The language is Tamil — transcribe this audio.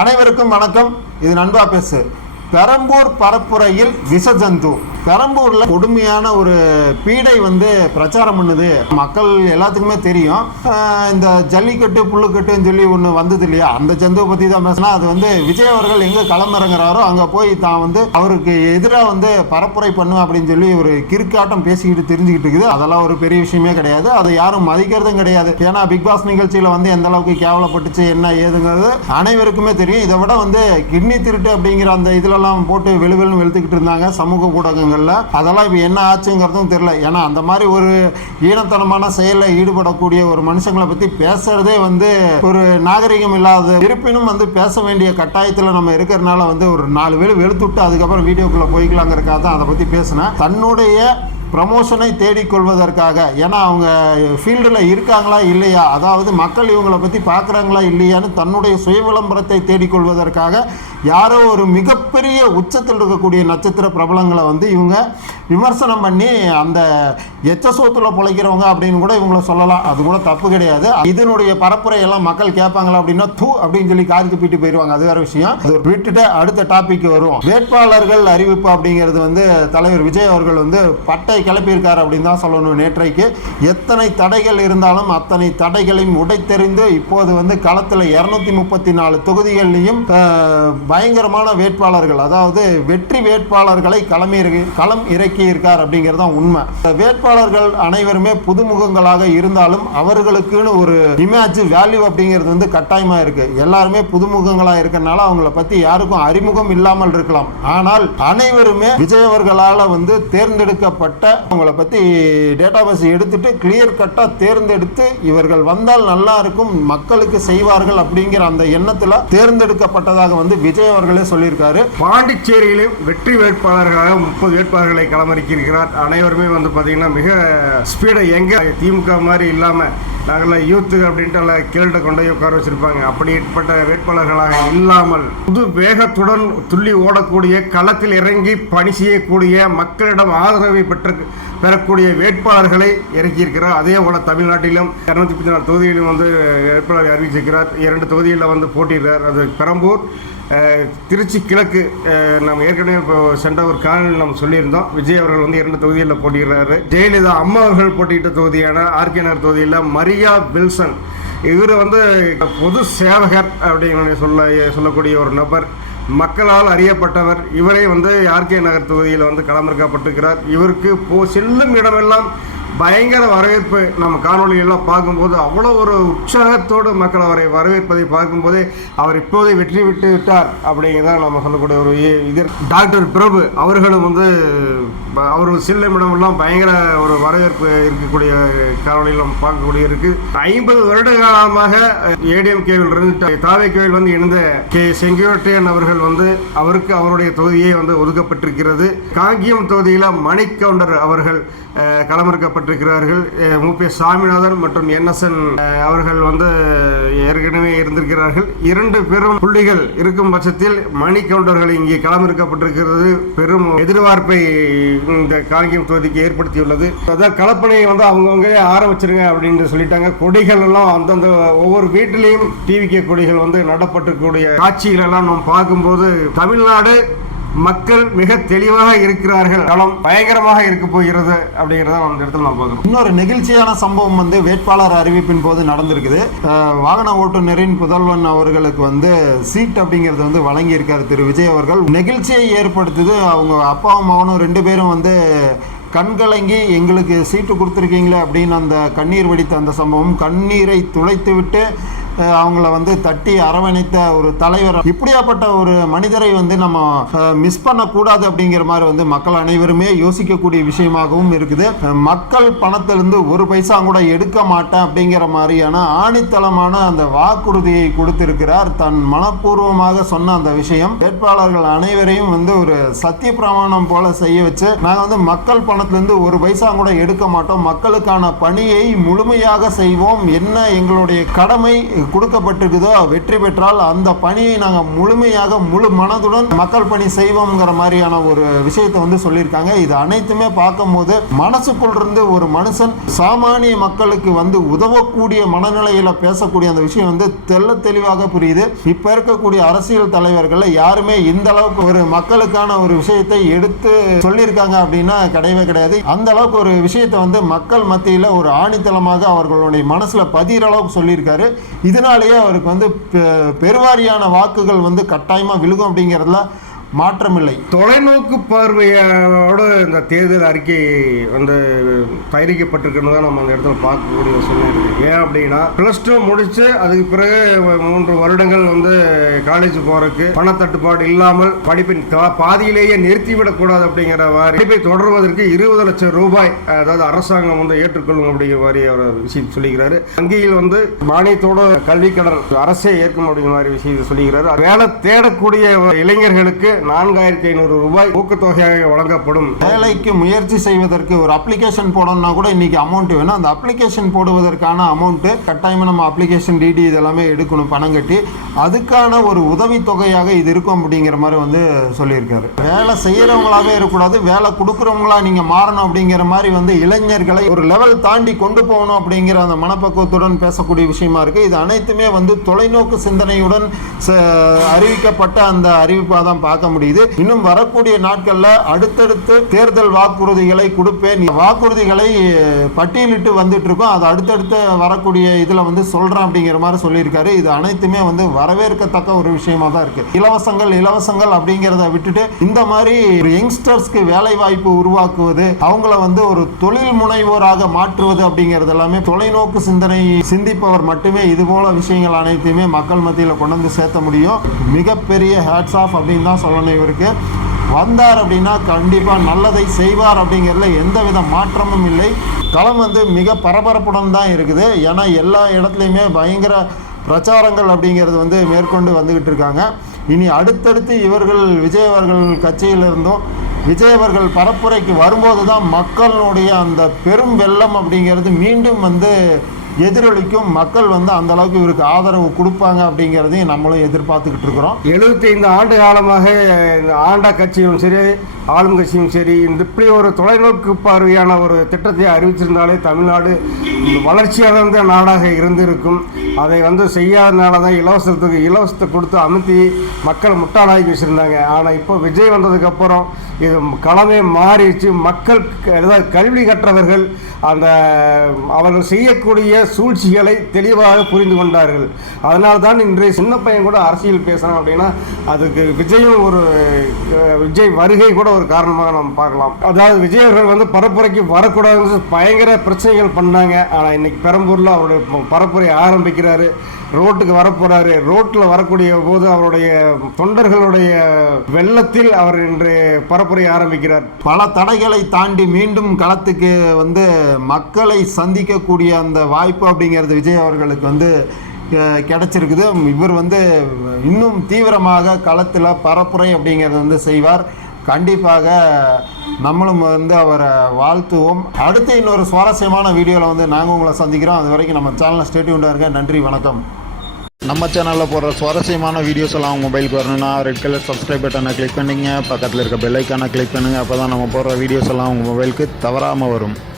அனைவருக்கும் வணக்கம். இது நண்பா பேசு. பெரம்பூர் பரப்புரையில் விஷஜந்து. பெரம்பூரில் கொடுமையான ஒரு பீடை பிரச்சாரம் பண்ணுது. மக்கள் எல்லாத்துக்குமே தெரியும். இந்த ஜல்லிக்கட்டு புல்லுக்கட்டுன்னு சொல்லி ஒன்று வந்தது இல்லையா, அந்த ஜந்துவை பற்றி தான் பேசினா. அது விஜய் அவர்கள் எங்கே களமிறங்குறாரோ அங்கே போய் தான் அவருக்கு எதிராக பரப்புரை பண்ணுவேன் அப்படின்னு சொல்லி ஒரு கிறுக்காட்டம் பேசிக்கிட்டு தெரிஞ்சுக்கிட்டு இருக்குது. அதெல்லாம் ஒரு பெரிய விஷயமே கிடையாது. அதை யாரும் மதிக்கிறதும் கிடையாது. ஏன்னா பிக் பாஸ் நிகழ்ச்சியில் எந்த அளவுக்கு கேவலப்பட்டுச்சு என்ன ஏதுங்கிறது அனைவருக்குமே தெரியும். இதை விட கிட்னி திருட்டு அப்படிங்கிற அந்த இதிலெல்லாம் போட்டு வெளுவெளுன்னு வெளுத்துக்கிட்டு இருந்தாங்க சமூக ஊடகங்கள். அதெல்லாம் இப்போ என்ன ஆச்சுங்கிறதும் தெரியல. ஏன்னா அந்த மாதிரி ஒரு ஈனத்தனமான செயலில் ஈடுபடக்கூடிய ஒரு மனுஷங்களை பற்றி பேசுறதே ஒரு நாகரிகம் இல்லாத. இருப்பினும் பேச வேண்டிய கட்டாயத்தில் நம்ம இருக்கிறதுனால ஒரு 4 வேளை வெளுத்துட்டு அதுக்கப்புறம் வீடியோக்குள்ளே போய்க்கலாங்கிறதுக்காக தான் அதை பற்றி பேசினேன். தன்னுடைய ப்ரமோஷனை தேடிக்கொள்வதற்காக. ஏன்னா அவங்க ஃபீல்டில் இருக்காங்களா இல்லையா, அதாவது மக்கள் இவங்களை பற்றி பார்க்குறாங்களா இல்லையான்னு தன்னுடைய சுய விளம்பரத்தை தேடிக்கொள்வதற்காக யாரோ ஒரு மிகப்பெரிய உச்சத்தில் இருக்கக்கூடிய நட்சத்திர பிரபலங்களை இவங்க விமர்சனம் பண்ணி அந்த எச்ச சோத்தில் பிழைக்கிறவங்க அப்படின்னு கூட இவங்கள சொல்லலாம். அது கூட தப்பு கிடையாது. இதனுடைய பரப்புரையெல்லாம் மக்கள் கேட்பாங்களா அப்படின்னா தூ அப்படின்னு சொல்லி காரி துப்பிட்டு போயிடுவாங்க. அது வேற விஷயம். அது விட்டுட்டு அடுத்த டாபிக் வரும். வேட்பாளர்கள் அறிவிப்பு அப்படிங்கிறது தலைவர் விஜய் அவர்கள் பட்டை கிளப்பியிருக்காரு அப்படின்னு தான் சொல்லணும். நேற்றைக்கு எத்தனை தடைகள் இருந்தாலும் அத்தனை தடைகளையும் உடைத்தெறிந்து இப்போது களத்தில் 234 தொகுதிகளிலையும் பயங்கரமான வேட்பாளர்கள், அதாவது வெற்றி வேட்பாளர்களை களம் இறக்கி இருக்கார் அப்படிங்கிறது தான் உண்மை. வேட்பாளர்கள் அனைவருமே புதுமுகங்களாக இருந்தாலும் அவர்களுக்குன்னு ஒரு இமேஜ் வேல்யூ அப்படிங்கிறது கட்டாயமா இருக்கு. எல்லாருமே புதுமுகங்களாக இருக்கிறதுனால அவங்கள பத்தி யாருக்கும் அறிமுகம் இல்லாமல் இருக்கலாம். ஆனால் அனைவருமே விஜய் அவர்களால் தேர்ந்தெடுக்கப்பட்ட அவங்களை பத்தி டேட்டாபேஸ் எடுத்துட்டு கிளியர் கட்டா தேர்ந்தெடுத்து இவர்கள் வந்தால் நல்லா இருக்கும், மக்களுக்கு செய்வார்கள் அப்படிங்கிற அந்த எண்ணத்துல தேர்ந்தெடுக்கப்பட்டதாக விஜய் அவர்களே சொல்லியிருக்காரு. பாண்டிச்சேரியிலும் வெற்றி வேட்பாளர்களாக 30 வேட்பாளர்களை களமிறக்கியிருக்கிறார். அனைவருமே பார்த்தீங்கன்னா மிக ஸ்பீடை எங்க திமுக மாதிரி இல்லாம நாங்களாம் யூத்து அப்படின்ட்டு கேள்விட்ட கொண்டு உட்கார வச்சிருப்பாங்க. அப்படிப்பட்ட வேட்பாளர்களாக இல்லாமல் புது வேகத்துடன் துள்ளி ஓடக்கூடிய, களத்தில் இறங்கி பணி செய்யக்கூடிய, மக்களிடம் ஆதரவை பெறக்கூடிய வேட்பாளர்களை இறக்கியிருக்கிறார். அதே போல தமிழ்நாட்டிலும் 234 தொகுதியிலும் வேட்பாளரை அறிவிச்சிருக்கிறார். 2 தொகுதிகளில் போட்டியிடுறார். அது பெரம்பூர், திருச்சி கிழக்கு. நம்ம ஏற்கனவே இப்போ சென்ற ஒரு காணொலி நம்ம சொல்லியிருந்தோம். விஜய் அவர்கள் 2 தொகுதிகளில் போட்டியிடுறாரு. ஜெயலலிதா அம்மா அவர்கள் போட்டியிட்ட தொகுதியான ஆர்கே நகர் தொகுதியில் மரியா வில்சன், இவர் பொது சேவகர் அப்படின்னு சொல்லக்கூடிய ஒரு நபர், மக்களால் அறியப்பட்டவர். இவரை ஆர்கே நகர் தொகுதியில் களமிறக்கப்பட்டிருக்கிறார். இவருக்கு செல்லும் இடமெல்லாம் பயங்கர வரவேற்பு. நம்ம காணொலியெல்லாம் பார்க்கும்போது அவ்வளோ ஒரு உற்சாகத்தோடு மக்கள் அவரை வரவேற்பதை பார்க்கும்போதே அவர் இப்போதே வெற்றி விட்டு விட்டார் அப்படிங்கிறத நம்ம சொல்லக்கூடிய ஒரு இது. டாக்டர் பிரபு அவர்களும் அவர் செல்லும் இடமெல்லாம் பயங்கர ஒரு வரவேற்பு இருக்கக்கூடிய காணொலியில் நம்ம பார்க்கக்கூடிய இருக்கு. 50 வருட காலமாக ஏடிஎம்கேவில் இருந்து தாவேக்கேவில் இணைந்த செங்கோட்டையன் அவர்கள் அவருக்கு அவருடைய தொகுதியை ஒதுக்கப்பட்டிருக்கிறது. காங்கியம் தொகுதியில் மணிக்கவுண்டர் அவர்கள் களமிறக்கப்பட்டிருக்கிறார்கள். மூப்பே சாமிநாதன் மற்றும் NSN அவர்கள் ஏற்கனவே இருந்திருக்கிறார்கள். 2 பெரும் புள்ளிகள் இருக்கும் பட்சத்தில் மணிக்கவுண்டர்கள் இங்கே களமிறக்கப்பட்டிருக்கிறது. பெரும் எதிர்பார்ப்பை இந்த காங்கியம் தொகுதிக்கு ஏற்படுத்தியுள்ளது. அதான் களப்பணியை அவங்கவுங்க ஆரம்பிச்சிருங்க அப்படின்னு சொல்லிட்டாங்க. கொடிகள் எல்லாம் அந்தந்த ஒவ்வொரு வீட்டிலையும் டிவிகே கொடிகள் நடப்பட்டிருக்கக்கூடிய காட்சிகள் எல்லாம் நாம் பார்க்கும்போது தமிழ்நாடு மக்கள் மிக தெளிவாக இருக்கிறார்கள். களம் பயங்கரமாக இருக்க போகிறது அப்படிங்கிறத அந்த இடத்துல நான் பார்க்கணும். இன்னொரு நெகிழ்ச்சியான சம்பவம் வேட்பாளர் அறிவிப்பின் போது நடந்திருக்குது. வாகன ஓட்டுநரின் புதல்வன் அவர்களுக்கு சீட் அப்படிங்கிறது வழங்கியிருக்காரு திரு விஜய் அவர்கள். நெகிழ்ச்சியை ஏற்படுத்துது. அவங்க அப்பாவும் மகனும் 2 பேரும் கண்கலங்கி எங்களுக்கு சீட்டு கொடுத்துருக்கீங்களே அப்படின்னு அந்த கண்ணீர் வடித்த அந்த சம்பவம், கண்ணீரை துளைத்து விட்டு அவங்கள தட்டி அரவணைத்த ஒரு தலைவர். இப்படியாப்பட்ட ஒரு மனிதரை நம்ம மிஸ் பண்ணக்கூடாது அப்படிங்கிற மாதிரி மக்கள் அனைவருமே யோசிக்கக்கூடிய விஷயமாகவும் இருக்குது. மக்கள் பணத்திலிருந்து 1 பைசா கூட எடுக்க மாட்டேன் அப்படிங்கிற மாதிரியான ஆணித்தளமான அந்த வாக்குறுதியை கொடுத்திருக்கிறார். தன் மனப்பூர்வமாக சொன்ன அந்த விஷயம் வேட்பாளர்கள் அனைவரையும் ஒரு சத்திய பிரமாணம் போல செய்ய வச்சு, நாங்கள் மக்கள் பணத்திலிருந்து 1 பைசா கூட எடுக்க மாட்டோம், மக்களுக்கான பணியை முழுமையாக செய்வோம், என்ன எங்களுடைய கடமை கொடுக்கப்பட்டிருக்குதோ வெற்றி பெற்றால் அந்த பணியை நாங்கள் முழுமையாக முழு மனதுடன் மக்கள் பணி செய்வோங்கிற மாதிரியான ஒரு விஷயத்தை வந்து சொல்லியிருக்காங்க. இது அனைத்துமே பார்க்கும்போது மனசுக்குள் இருந்து ஒரு மனுஷன் சாமானிய மக்களுக்கு வந்து உதவக்கூடிய மனநிலையில் பேசக்கூடிய அந்த விஷயம் வந்து தெளிவாக புரியுது. இப்போ இருக்கக்கூடிய அரசியல் தலைவர்கள் யாருமே இந்த அளவுக்கு ஒரு மக்களுக்கான ஒரு விஷயத்தை எடுத்து சொல்லியிருக்காங்க அப்படின்னா கிடையவே கிடையாது. அந்த அளவுக்கு ஒரு விஷயத்தை வந்து மக்கள் மத்தியில் ஒரு ஆணித்தளமாக அவர்களுடைய மனசுல பதிகிற அளவுக்கு சொல்லியிருக்காரு. இதனாலேயே அவருக்கு வந்து பெருவாரியான வாக்குகள் வந்து கட்டாயமா விழுகும் அப்படிங்கிறதுல மாற்றமில்லை. தொலைநோக்கு பார்வையோடு இந்த தேர்தல் அறிக்கை வந்து தயாரிக்கப்பட்டிருக்குன்னு தான் நம்ம அந்த இடத்துல பார்க்கக்கூடிய சூழ்நிலை இருக்குது. ஏன் அப்படின்னா +2 முடிச்சு அதுக்கு பிறகு 3 வருடங்கள் வந்து காலேஜ் போறதுக்கு பணத்தட்டுப்பாடு இல்லாமல் படிப்பின் பாதியிலேயே நிறுத்திவிடக்கூடாது அப்படிங்கிற மாதிரி படிப்பை தொடர்வதற்கு 20 லட்சம் ரூபாய் அதாவது அரசாங்கம் வந்து ஏற்றுக்கொள்ளும் அப்படிங்கிற மாதிரி அவர் விஷயம் சொல்லிக்கிறாரு. வங்கியில் வந்து மானியத்தோட கல்வி கடன் அரசே ஏற்கும் அப்படிங்கிற மாதிரி விஷயத்தை சொல்லிக்கிறாரு. வேலை தேடக்கூடிய இளைஞர்களுக்கு 4500 ரூபாய் ஊக்கத்தொகையாக வழங்கப்படும். வேலைக்கு முயற்சி செய்வதற்கு ஒரு அப்ளிகேஷன் போடணும்னா கூட இன்னைக்கு அமௌண்ட் வேணும். அந்த அப்ளிகேஷன் போடுவதற்கான அமௌண்ட் கட்டாயமா நம்ம அப்ளிகேஷன் டிடி இதெல்லாமே எடுக்கணும், பணம் கட்டி. அதுக்கான ஒரு உதவி தொகையாக இது இருக்கும் அப்படிங்கிற மாதிரி வந்து சொல்லியிருக்காரு. வேலை செய்யறவங்களாவே இருக்கக்கூடாது, வேலை கொடுக்குறவங்களா நீங்க மாறணும் அப்படிங்கிற மாதிரி வந்து இளைஞர்களை ஒரு லெவல் தாண்டி கொண்டு போகணும் அப்படிங்கிற அந்த மனப்பக்குவத்துடன் பேசக்கூடிய விஷயமா இருக்கு. இது அனைத்துமே வந்து தொலைநோக்கு சிந்தனையுடன் அறிவிக்கப்பட்ட அந்த அறிவிப்பாக தான் பார்க்க முடியுது. இன்னும் வரக்கூடிய நாட்கள்ல அடுத்தடுத்து தேர்தல் வாக்குறுதிகளை கொடுப்பேன், வாக்குறுதிகளை பட்டியலிட்டு வந்துட்டு இருக்கோம், அது அடுத்தடுத்து வரக்கூடிய இதுல வந்து சொல்றேன் அப்படிங்கிற மாதிரி சொல்லியிருக்காரு. இது அனைத்துமே வந்து வரவேற்கத்தக்க ஒரு விஷயமா தான் இருக்கு. இலவசங்கள் அப்படிங்கிறத விட்டுட்டு இந்த மாதிரி யங்ஸ்டர்ஸ்க்கு வேலை வாய்ப்பு உருவாக்குவது, அவங்கள வந்து ஒரு தொழில் முனைவோராக மாற்றுவது அப்படிங்கிறது எல்லாமே தொலைநோக்கு சிந்தனை சிந்திப்பவர் மட்டுமே இது போல விஷயங்கள் அனைத்தையுமே மக்கள் மத்தியில் கொண்டு வந்து சேர்த்த முடியும். மிகப்பெரிய ஹேட்ஸ் ஆஃப் அப்படின்னு தான் சொல்லணும். இவருக்கு வந்தார் அப்படின்னா கண்டிப்பா நல்லதை செய்வார் அப்படிங்கிறதுல எந்தவித மாற்றமும் இல்லை. களம் வந்து மிக பரபரப்புடன் தான் இருக்குது. ஏன்னா எல்லா இடத்துலையுமே பயங்கர பிரச்சாரங்கள் அப்படிங்கிறது வந்து மேற்கொண்டு வந்துகிட்டு இருக்காங்க. இனி அடுத்தடுத்து இவர்கள் விஜய் அவர்கள் கட்சியிலிருந்தும் விஜய் அவர்கள் பரப்புரைக்கு வரும்போது தான் மக்களுடைய அந்த பெரும் வெள்ளம் அப்படிங்கிறது மீண்டும் வந்து எதிரொலிக்கும். மக்கள் வந்து அந்த அளவுக்கு இவருக்கு ஆதரவு கொடுப்பாங்க அப்படிங்கிறதையும் நம்மளும் எதிர்பார்த்துக்கிட்டு இருக்கிறோம். 75 ஆண்டு காலமாக இந்த ஆண்ட கட்சியும் சரி ஆளும் கட்சியும் சரி இப்படி ஒரு தொலைநோக்கு பார்வையான ஒரு திட்டத்தை அறிவிச்சிருந்தாலே தமிழ்நாடு வளர்ச்சியடைந்த நாடாக இருந்திருக்கும். அதை வந்து செய்யாதனால தான் இலவசத்தை கொடுத்து அமுத்தி மக்கள் முட்டாளாகி வச்சுருந்தாங்க. ஆனால் இப்போ விஜய் வந்ததுக்கப்புறம் இது களமே மாறிடுச்சு. மக்கள் கல்வி கற்றவர்கள் அந்த அவர்கள் செய்யக்கூடிய சூழ்ச்சிகளை தெளிவாக புரிந்து கொண்டார்கள். அதனால தான் இன்றைய சின்ன பையன் கூட அரசியல் பேசணும் அப்படின்னா அதுக்கு விஜய் வருகை கூட ஒரு காரணமாக நம்ம பார்க்கலாம். அதாவது விஜய் அவர்கள் வந்து பரப்புரைக்கு வரக்கூடாதுன்னு பயங்கர பிரச்சனைகள் பண்ணாங்க. ஆனால் இன்னைக்கு பெரம்பூரில் அவருடைய பரப்புரை ஆரம்பிக்கிறாரு, ரோட்டுக்கு வரப்போறாரு. ரோட்டில் வரக்கூடிய போது அவருடைய தொண்டர்களுடைய வெள்ளத்தில் அவர் இன்று பரப்புரை ஆரம்பிக்கிறார். பல தடைகளை தாண்டி மீண்டும் களத்துக்கு வந்து மக்களை சந்திக்கக்கூடிய அந்த வாய்ப்பு அப்படிங்கிறது விஜய் அவர்களுக்கு வந்து கிடைச்சிருக்குது. இவர் வந்து இன்னும் தீவிரமாக களத்தில் பரப்புரை அப்படிங்கிறது வந்து செய்வார். கண்டிப்பாக நம்மளும் வந்து அவரை வாழ்த்துவோம். அடுத்து இன்னொரு சுவாரஸ்யமான வீடியோவில் வந்து நாங்கள் உங்களை சந்திக்கிறோம். அது வரைக்கும் நம்ம சேனலை ஸ்டே டியூன்டாக இருங்க. நன்றி, வணக்கம். நம்ம சேனலில் போடுற சுவாரஸ்யமான வீடியோஸ் எல்லாம் உங்கள் மொபைலுக்கு வரணும்னா ரெட் கலர் சப்ஸ்கிரைப் பட்டனை கிளிக் பண்ணிங்க, பக்கத்தில் இருக்க பெல் ஐக்கானை கிளிக் பண்ணுங்கள். அப்போ தான் நம்ம போடுற வீடியோஸ் எல்லாம் உங்கள் மொபைலுக்கு தவறாமல் வரும்.